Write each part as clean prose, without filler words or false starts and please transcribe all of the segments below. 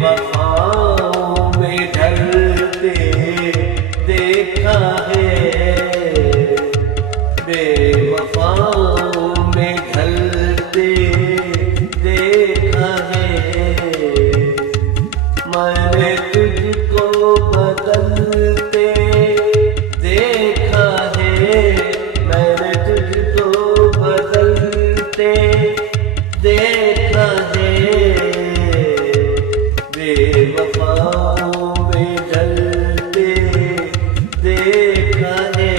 बेवफाओं में ढलते देखा है, बेवफाओं में ढलते देखा है। मैंने तुझको बदलते देखा है, मैंने तुझको बदलते देखा है। बेवफाओं में ढलते देखा है।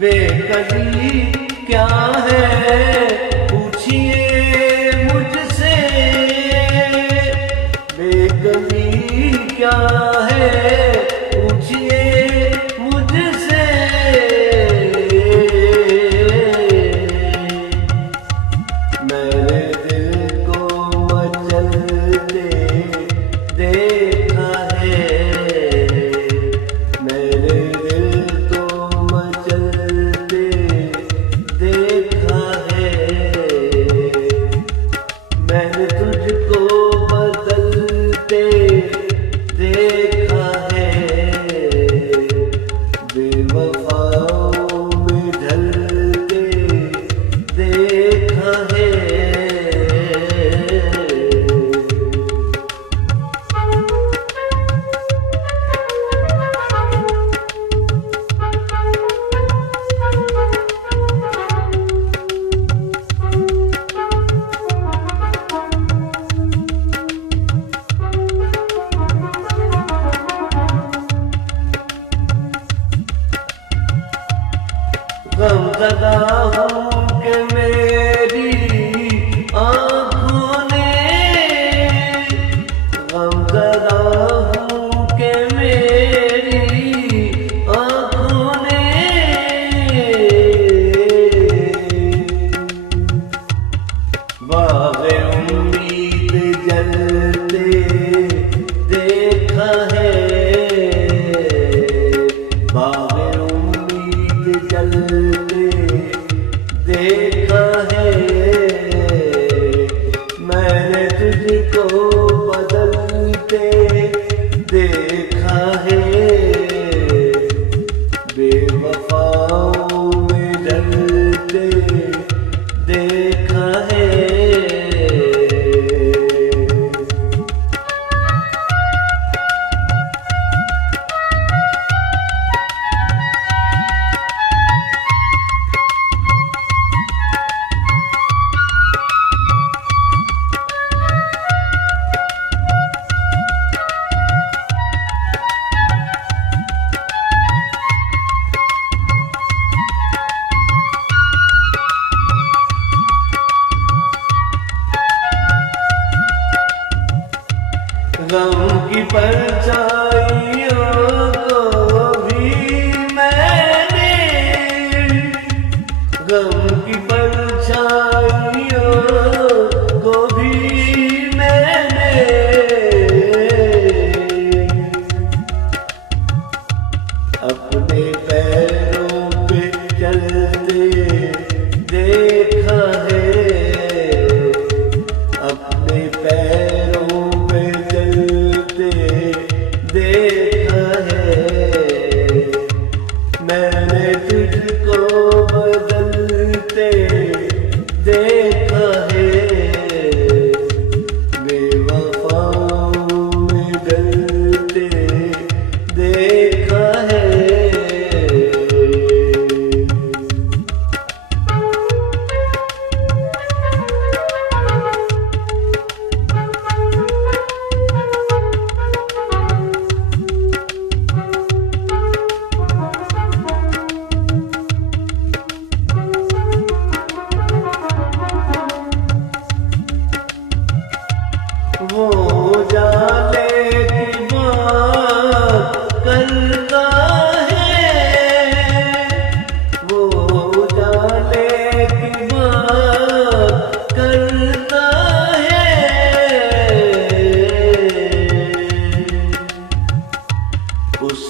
बेकली क्या है पूछिए मुझसे, बेकली क्या है पूछिए मुझसे। मैंने दिल को मचलते देखा है, मैंने दिल को मचलते देखा है। मैंने तुझको बदलते देखा है, बेवफाओं में ढलते देखा है। गमज़दा हूँ कि मेरी आँखों ने, गमज़दा हूँ कि मेरी आँखों ने बाग़े उम्मीद जलते देखा है, बाग़े उम्मीद जलते देखा है। मैंने तुझको बदलते देखा है, बेवफाओं में ढलते देखा है। गम की परछाइयों को भी मैंने, गम की परछाइयों को भी मैंने अपने पैरों पे चलते देखा है, अपने पैरों पे चलते देखा है। मैंने तुझको बदलते देखा है, बेवफाओं में ढलते देखा है।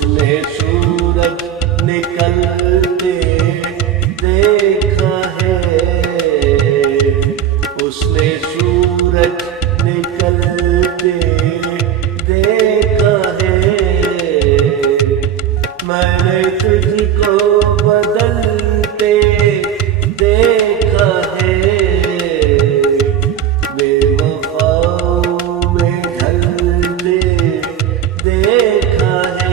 उसने सूरज निकलते देखा है, उसने सूरज निकलते देखा है। मैंने तुझको बदलते देखा है, बेवफाओं में ढलते देखा है।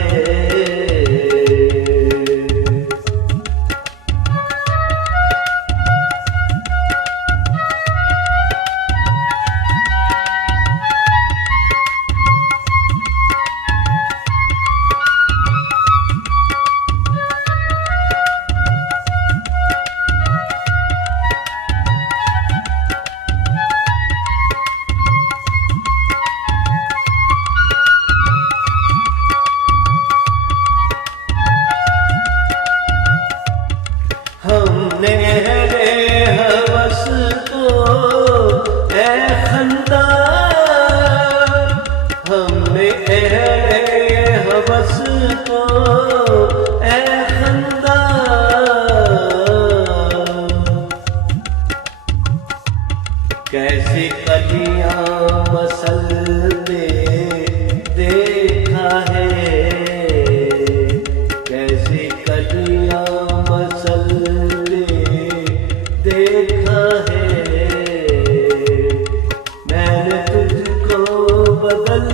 हमने रे हवस को ए खंदा, हमने रे हवस को ए खंदा, कैसी कलियां मसलते देखा है, कैसी कलियां देखा है। मैंने तुझको बदल